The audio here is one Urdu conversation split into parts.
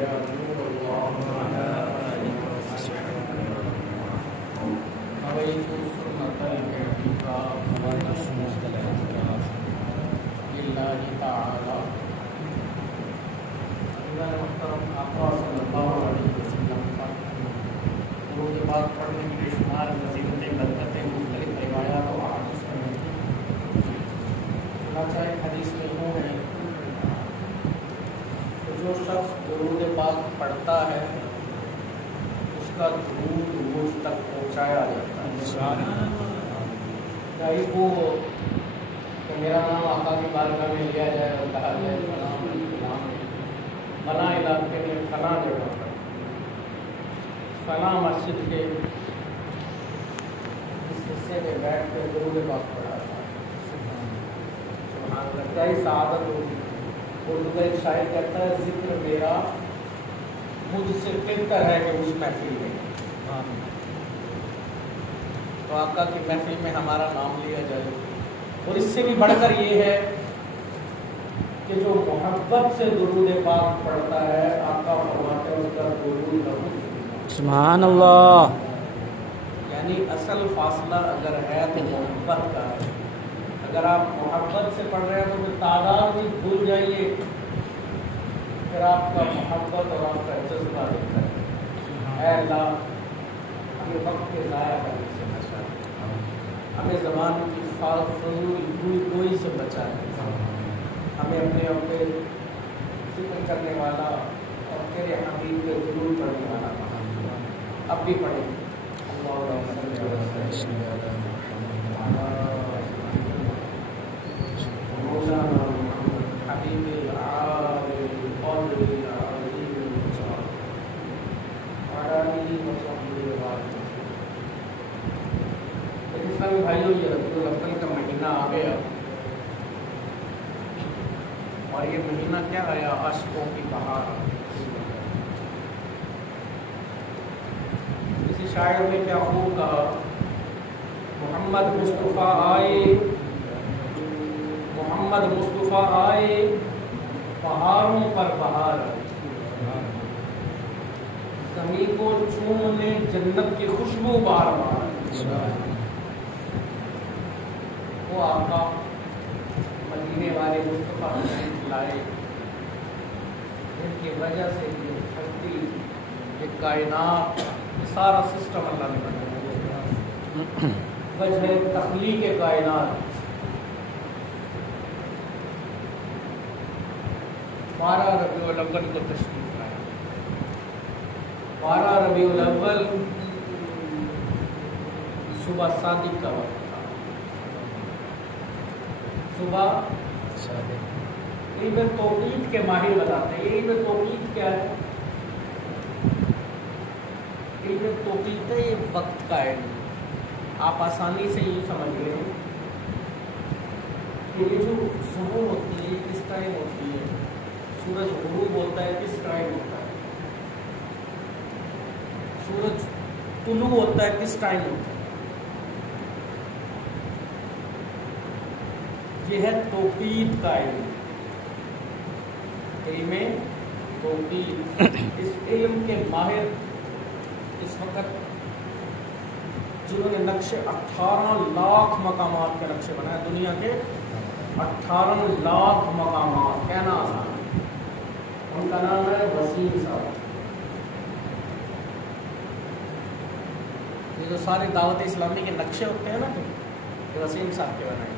يا نور الله وعلى آلك وصحبك نويت سنة الاعتكاف لله تعالى. عزیزان محترم، آقا صلی اللہ علیہ وسلم پر درود پاک پڑھنے کی بے شمار فضیلتیں برکتیں مختلف روایات و احادیث میں ہیں. چنانچہ ایک حدیث میں یوں ہے کہ جو شخص درود پاک پڑھتا ہے اس کا درود مجھ تک پہنچایا جاتا ہے. چاہے وہ کہ میرا نام آقا کی بارگاہ میں لیا جائے اور کہا جائے فلاں علاقے میں فلاں جگہ پر فلاں مسجد کے اس حصے میں بیٹھ کر درود پاک پڑھا تھا. سبحان اللہ، کیا ہی سعادت ہوگی. اردو کا ایک شاعر کہتا ہے ذکر میرا مجھ سے بہتر ہے کہ اس محفل میں. تو آقا کی محفل میں ہمارا نام لیا جائے. اور اس سے بھی بڑھ کر یہ ہے کہ جو محبت سے درود پاک پڑھتا ہے آقا فرماتے ہیں اس کا درود ضرور. سبحان اللہ. یعنی اصل فاصلہ اگر ہے تو محبت کا ہے. اگر آپ محبت سے پڑھ رہے ہیں تو پھر تعداد بھی بھول جائیے، پھر آپ کا محبت اور آپ کا جذبہ دیتا ہے. اے اللہ ہمیں وقت کے ضائع کرنے سے بچائے، ہمیں زبان کی فضول گوئی سے بچائے، ہمیں اپنے اپنے ذکر کرنے والا اور تیرے حبیب کے ضرور پڑھنے والا بنا. اب بھی پڑھیں حبیب اسلامی بھائیوں، یہ ربیع الاول کا مہینہ آ گیا اور یہ مہینہ کیا آیا؟ عاشقوں کی بہار. کسی شاعر نے کیا خوب کہا، محمد مصطفیٰ آئے، محمد مصطفیٰ آئے، پہاڑوں پر بہار آئی، زمین کو چومنے جنت کی خوشبو بار بار. وہ آقا مدینے والے مصطفیٰ لائے جن کی وجہ سے یہ دھرتی، یہ کائنات، یہ سارا سسٹم اللہ نے بنایا. وجہ تخلیق کائنات 12 ربیع الاول کو تشریف لایا. 12 ربیع الاول صبح صادق کا وقت تھا. صبح صادق. علم توقیت کے ماہر بتاتے ہیں. یہ علم توقیت کیا ہے؟ علم توقیت ہے یہ وقت کا علم. آپ آسانی سے یہ سمجھ لیں کہ یہ جو ظہور ہوتی ہے یہ کس ٹائم ہوتی ہے، سورج غروب ہوتا ہے کس ٹائم ہوتا ہے، سورج طلوع ہوتا ہے کس ٹائم ہوتا ہے. یہ ہے توقیت کا علم. علم توقیت. اس علم کے ماہر اس وقت جنہوں نے نقشے 18 لاکھ مقامات کے نقشے بنائے، دنیا کے 18 لاکھ مقامات، کہنا آسان ہے. ان کا نام ہے وسیم صاحب. یہ جو سارے دعوت اسلامی کے نقشے ہوتے ہیں نا، یہ وسیم صاحب کے بنائے.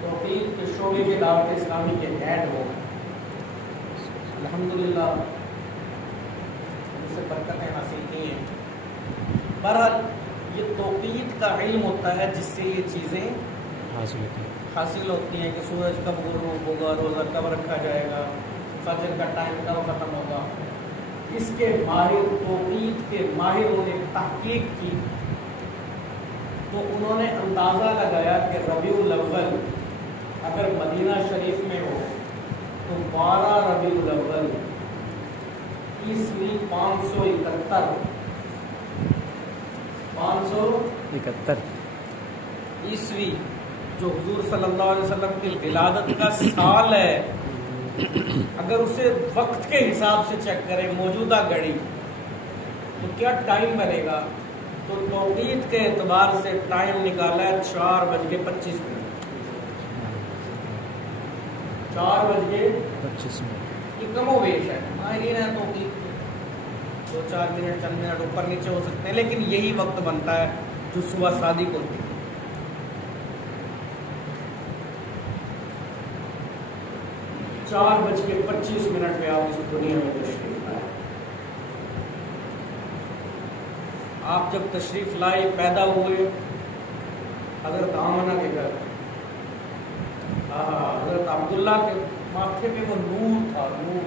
توقیت کے شعبے کے دعوت اسلامی کے ہیڈ ہو الحمدللہ، ان سے برکتیں حاصل کی ہیں. بہرحال یہ توقیت کا علم ہوتا ہے جس سے یہ چیزیں حاصل ہوتی ہیں کہ سورج کب غروب ہوگا، روزہ کب رکھا جائے گا، فجر کا ٹائم کب ختم ہوگا. اس کے ماہر، توقیت کے ماہروں نے تحقیق کی تو انہوں نے اندازہ لگایا کہ ربیع الاول اگر مدینہ شریف میں ہو تو 12 ربیع الاول عیسوی 571 عیسوی جو حضور صلی اللہ علیہ وسلم کی ولادت کا سال ہے، اگر اسے وقت کے حساب سے چیک کریں موجودہ گھڑی تو کیا ٹائم بنے گا؟ تو توقیت کے اعتبار سے ٹائم نکالا ہے 4:25 4:25 یہ کم و بیش ہے، ماہرین ہے توقیت کے 2-4 منٹ چند منٹ اوپر نیچے ہو سکتے ہیں، لیکن یہی وقت بنتا ہے جو صبح صادق ہوتی ہے۔ 4:25 پہ آپ اس دنیا میں تشریف لائے۔ آپ جب تشریف لائے پیدا ہوئے حضرت آمنہ کے گھر، حضرت عبداللہ کے ماتھے پہ وہ نور تھا، نور۔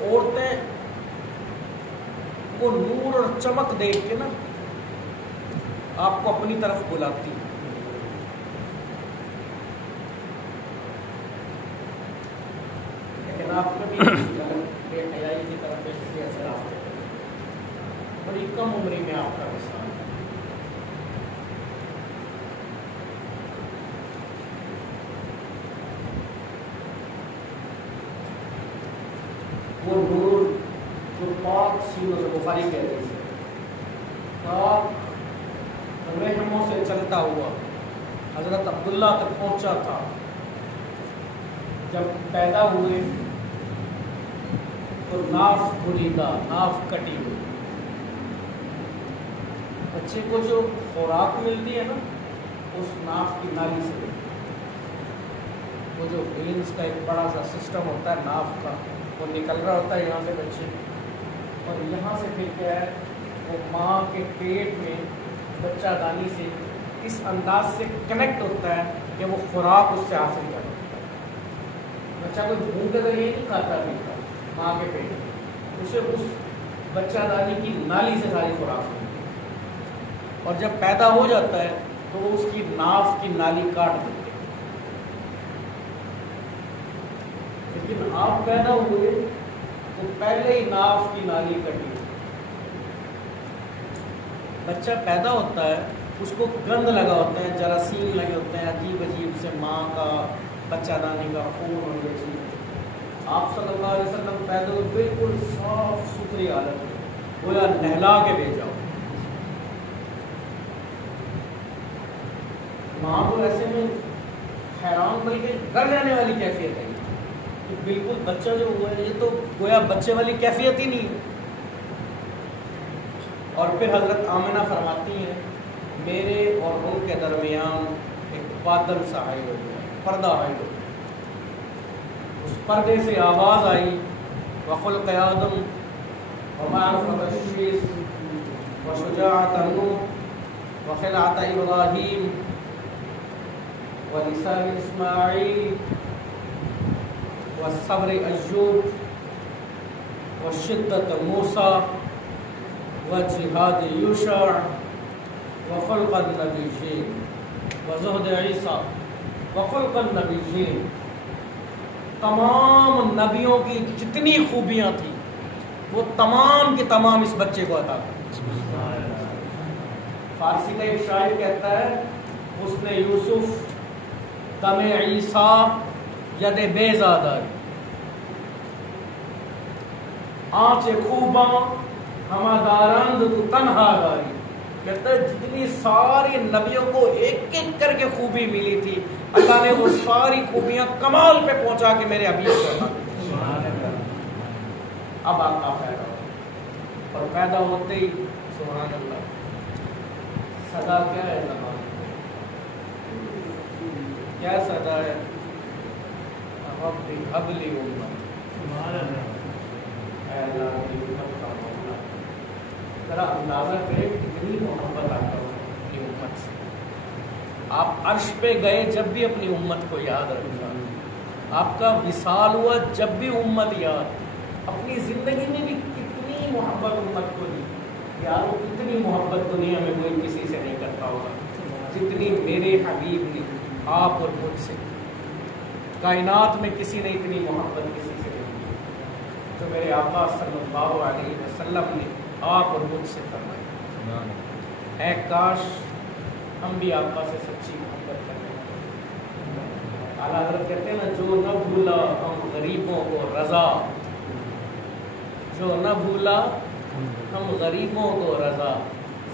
عورتیں وہ نور اور چمک دیکھ کے نا آپ کو اپنی طرف بلاتی ہیں۔ لیکن آپ کبھی بے حیائی کی طرف اس لیے اثر آتے ہیں، بڑی کم عمری میں آپ کا مثال ہے۔ وہ نور جو پاک سینوں سے، بخاری کہتے ہیں پاک رحموں سے چلتا ہوا حضرت عبداللہ تک پہنچا تھا۔ جب پیدا ہوئے تو ناف بریدہ، ناف کٹی ہوئی۔ بچے کو جو خوراک ملتی ہے نا اس ناف کی نالی سے ملتی ہے۔ وہ جو وینز کا ایک بڑا سا سسٹم ہوتا ہے ناف کا، وہ نکل رہا ہوتا ہے یہاں سے بچے، اور یہاں سے پھر کیا ہے وہ ماں کے پیٹ میں بچہ دانی سے اس انداز سے کنیکٹ ہوتا ہے کہ وہ خوراک اس سے حاصل کرتا ہے۔ بچہ کوئی بھوک اگر یہ نہیں کھاتا پیتا ماں کے پیٹ میں، اسے اس بچہ دانی کی نالی سے ساری خوراک ملتی ہے، اور جب پیدا ہو جاتا ہے تو وہ اس کی ناف کی نالی کاٹ دیتے ہیں۔ لیکن آپ پیدا ہوئے تو پہلے ہی ناف کی نالی کٹی۔ بچہ پیدا ہوتا ہے اس کو گند لگا ہوتا ہے، جراثیم لگے ہوتے ہیں عجیب عجیب سے، ماں کا بچہ دانی کا خون اور یہ چیز۔ آپ صلی اللہ علیہ وسلم پیدا ہوئے بالکل صاف ستھری حالت میں، گویا نہلا کے بھیجا ہو۔ ماں کو ایسے میں حیران بلکہ ڈر جانے والی کیفیت ہے کہ بالکل بچہ جو ہوا ہے یہ تو گویا بچے والی کیفیت ہی نہیں ہے۔ اور پھر حضرت آمنہ فرماتی ہیں میرے اور ان کے درمیان ایک بادل سا حائل ہو گیا، پردہ حائل ہو گیا۔ اس پردے سے آواز آئی وخلق آدم ومعرفت الشیخ وشجاعت نوح وخلعت ابراہیم ولسان اسماعیل والصبر ایوب وشدت موسیٰ وجہاد یوشع وخلق النبیین وزہد عیسیٰ وخلق النبیین۔ تمام نبیوں کی جتنی خوبیاں تھیں وہ تمام کی تمام اس بچے کو عطا کی۔ فارسی کا ایک شاعر کہتا ہے حسن یوسف دم عیسیٰ ید بیزاداری، آنچ خوباں ہما دارند تو تنہا داری۔ کہتا ہے جتنی ساری نبیوں کو ایک ایک کر کے خوبی ملی تھی اللہ نے وہ ساری خوبیاں کمال پہ پہنچا کے میرے حبیب کو عطا کی۔ اب آقا پیدا ہو اور پیدا ہوتے ہی سبحان اللہ صدا کیا ہے زمان کیا صدا ہے ربی حب لی امت، اے اللہ میری امت کا مولا۔ ذرا اندازہ کریں کتنی محبت آتا ہے اپنی امت سے۔ آپ عرش پہ گئے جب بھی اپنی امت کو یاد رکھنا، آپ کا وصال ہوا جب بھی امت یاد۔ اپنی زندگی میں بھی کتنی محبت امت کو دی یار، اتنی محبت دنیا میں کوئی کسی سے نہیں کرتا ہوگا جتنی میرے حبیب نے آپ اور مجھ سے۔ کائنات میں کسی نے اتنی محبت کسی سے نہیں کی تو میرے آقا صلی اللہ علیہ وسلم نے آپ اور مجھ سے فرمایا۔ اے کاش ہم بھی آقا سے سچی محبت کریں، اعلیٰ حضرت کہتے ہیں نا جو نہ بھولا ہم غریبوں کو رضا، جو نہ بھولا ہم غریبوں کو رضا،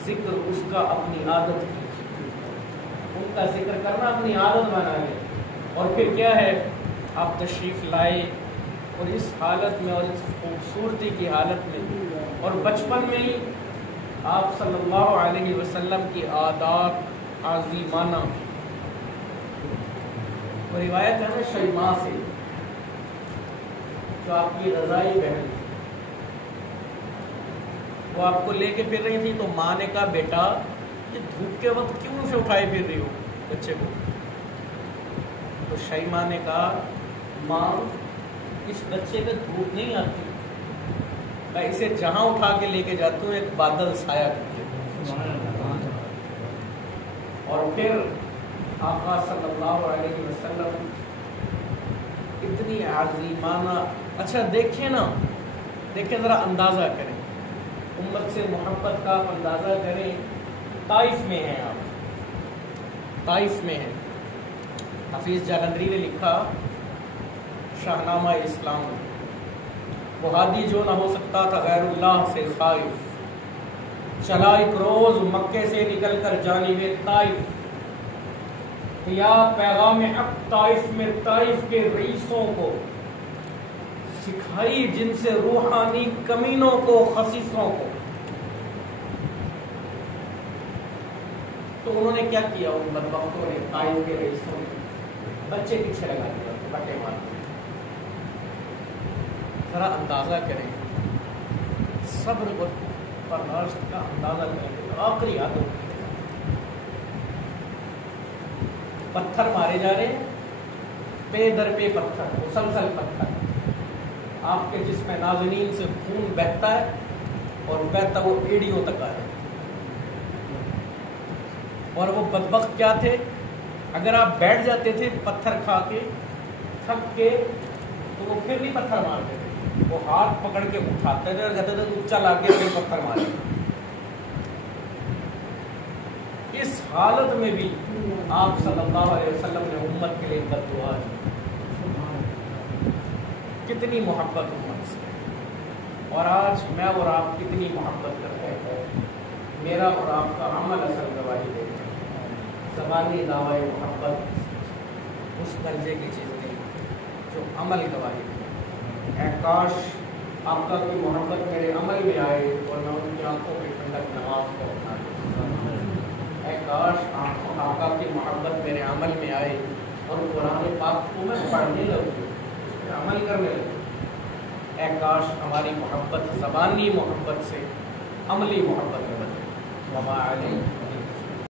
ذکر اس کا اپنی عادت کی، ان کا ذکر کرنا اپنی عادت بنا لے۔ اور پھر کیا ہے، آپ تشریف لائے اور اس حالت میں اور اس خوبصورتی کی حالت میں، اور بچپن میں ہی آپ صلی اللہ علیہ وسلم کی عادات عظیمانہ، وہ روایت ہے نا شیماء سے جو آپ کی رضائی بہن، وہ آپ کو لے کے پھر رہی تھی، تو ماں نے کہا بیٹا یہ دھوپ کے وقت کیوں سے اٹھائے پھر رہی ہو بچے کو؟ تو شیماء نے کہا ماں اس بچے پہ دھوپ نہیں آتی، میں اسے جہاں اٹھا کے لے کے جاتی ہوں ایک بادل سایہ کرتی ہے۔ اور پھر آقا صلی اللہ علیہ وسلم اتنی عظیمانہ، اچھا دیکھیں نا، دیکھیں ذرا اندازہ کریں امت سے محبت کا، آپ اندازہ کریں طائف میں ہیں آپ، طائف میں ہیں۔ حفیظ جالندری نے لکھا شاہنامہ اسلام، وہ ہادی جو نہ ہو سکتا تھا غیر اللہ سے خائف، چلا ایک روز مکے سے نکل کر جانب طائف، یا پیغام حق طائف میں طائف کے رئیسوں کو سکھائی، جن سے روحانی کمینوں کو، خسیسوں کو۔ تو انہوں نے کیا کیا، ان بدبختوں نے، طائف کے رئیسوں نے بچے پیچھے لگا دیا، بٹے مار دیا۔ ذرا اندازہ کریں صبر اور برداشت کا اندازہ کریں، آخری عادت پتھر مارے جا رہے ہیں، پے در پہ پتھر، مسلسل پتھر، آپ کے جسم نازنین سے خون بہتا ہے اور بہتا وہ ایڑیوں تک آ رہا ہے۔ اور وہ بدبخت کیا تھے، اگر آپ بیٹھ جاتے تھے پتھر کھا کے تھک کے، تو وہ پھر نہیں پتھر مارتے تھے، وہ ہاتھ پکڑ کے اٹھاتے تھے اور کہتے تھے اونچا لا کے پھر پتھر مارے۔ اس حالت میں بھی آپ صلی اللہ علیہ وسلم نے امت کے لیے بد دعا دی۔ کتنی محبت امت سے، اور آج میں اور آپ کتنی محبت کرتے ہیں۔ میرا اور آپ کا عمل اصل گواہی دے، زبانی دعوی محبت اس درجے کی چیز نہیں جو عمل گواہی دے۔ اے کاش آپ کا کی محبت میرے عمل میں آئے اور میں ان کی آنکھوں کی ٹھنڈک نماز کو اپنا دوں۔ اے کاش آپ کا کی محبت میرے عمل میں آئے اور قرآن پاک کو میں پڑھنے لگوں، اس پہ عمل کرنے لگوں۔ اے کاش ہماری محبت زبانی محبت سے عملی محبت میں بدلے۔ وما علیہ